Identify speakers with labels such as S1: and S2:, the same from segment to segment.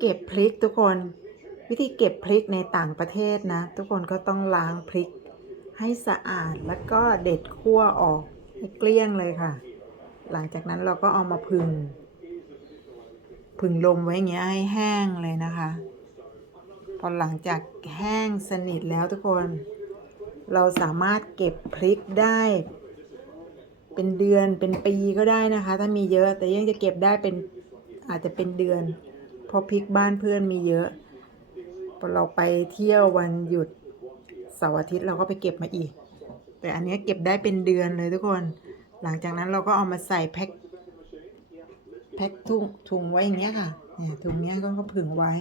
S1: เก็บพริกทุกคนวิธีเก็บพริกในต่างประเทศนะ ทุกคนก็ต้องล้างพริกให้สะอาดแล้วก็เด็ดขั้วออกให้เกลี้ยงเลยค่ะ หลังจากนั้นเราก็เอามาพึง พึงลมไว้อย่างเงี้ยให้แห้งเลยนะคะ พอหลังจากแห้งสนิทแล้วทุกคน เราสามารถเก็บพริกได้ เป็นเดือนเป็นปีก็ได้นะคะ ถ้ามีเยอะแต่ยังจะเก็บได้เป็นอาจจะเป็นเดือน ราะพริกบ้านเพื่อนมีเยอะพอเราไปเที่ยววันหยุดเสาร์อาทิตย์เราก็ไปเก็บมาอีก แต่อันนี้เก็บได้เป็นเดือนเลยทุกคน หลังจากนั้นเราก็เอามาใส่แพ็คแพ็คถุงถุงไว้อย่างเงี้ยค่ะเนี่ยถุงเนี้ยก็ก็ผึ่งไว้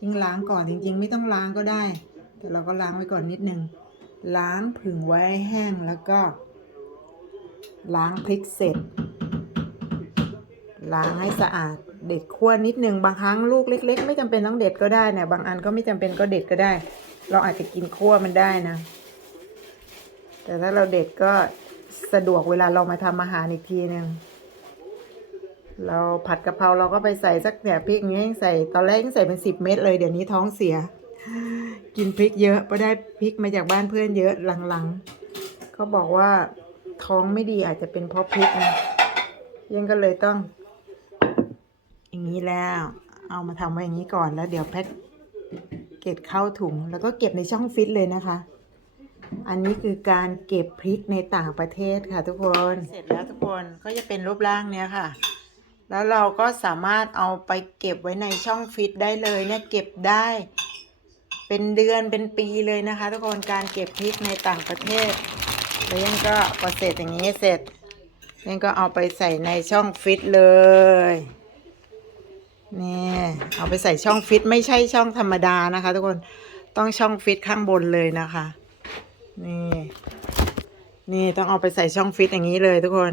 S1: ยิ่งล้างก่อนจริง ๆ ไม่ต้องล้างก็ได้ แต่เราก็ล้างไว้ก่อนนิดนึง ล้างผึ่งไว้แห้งแล้วก็ ล้างพริกเสร็จ ล้างให้สะอาดเด็ดขั้วนิดนึงบางครั้งลูกเล็ก ๆ ไม่จำเป็นต้องเด็ดก็ได้เนี่ยบางอันก็ไม่จำเป็นก็เด็ดก็ได้ เราอาจจะกินขั้วมันได้นะ แต่ถ้าเราเด็ดก็สะดวกเวลาเรามาทำอาหารอีกทีหนึ่งเราผัดกะเพราเราก็ไปใส่สักเนี่ยพริกอย่างเงี้ยใส่ตอนแรกยังใส่เป็นสิบเม็ดเลยเดี๋ยวนี้ท้องเสีย กินพริกเยอะเพราะได้พริกมาจากบ้านเพื่อนเยอะหลังๆเขาบอกว่าท้องไม่ดีอาจจะเป็นเพราะพริกนะยังก็เลยต้อง อย่างนี้แล้ว เอามาทำไว้อย่างนี้ก่อนแล้วเดี๋ยวแพ็คเก็บเข้าถุง แล้วก็เก็บในช่องฟิตเลยนะคะ อันนี้คือการเก็บพริกในต่างประเทศค่ะทุกคน เสร็จแล้วทุกคนก็จะเป็นรูปร่างเนี้ยค่ะ แล้วเราก็สามารถเอาไปเก็บไว้ในช่องฟิตได้เลยเนี่ยเก็บได้ เป็นเดือนเป็นปีเลยนะคะ ทุกคนการเก็บพริกในต่างประเทศ แล้วยังก็พอเสร็จอย่างนี้เสร็จยังก็เอาไปใส่ในช่องฟิตเลย นี่เอาไปใส่ช่องฟิตไม่ใช่ช่องธรรมดานะคะ ทุกคนต้องช่องฟิตข้างบนเลยนะคะ นี่ นี่ต้องเอาไปใส่ช่องฟิตอย่างนี้เลยทุกคน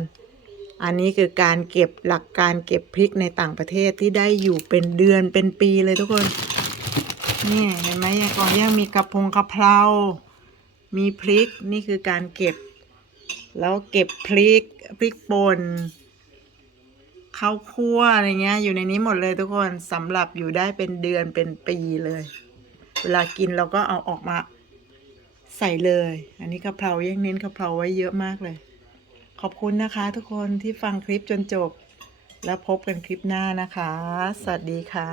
S1: อันนี้คือการเก็บหลักการเก็บพริกในต่างประเทศที่ได้อยู่เป็นเดือนเป็นปีเลยทุกคน นี่เห็นไหมยังกองยังมีกระพงกระเพรามีพริกนี่คือการเก็บ แล้วเก็บพริกพริกป่น ข้าวคั่วอะไรเงี้ย อยู่ในนี้หมดเลยทุกคนสำหรับอยู่ได้เป็นเดือนเป็นปีเลย เวลากินเราก็เอาออกมาใส่เลย อันนี้กะเพรายังเน้นกะเพราไว้เยอะมากเลย ขอบคุณนะคะทุกคนที่ฟังคลิปจนจบ แล้วพบกันคลิปหน้านะคะ สวัสดีค่ะ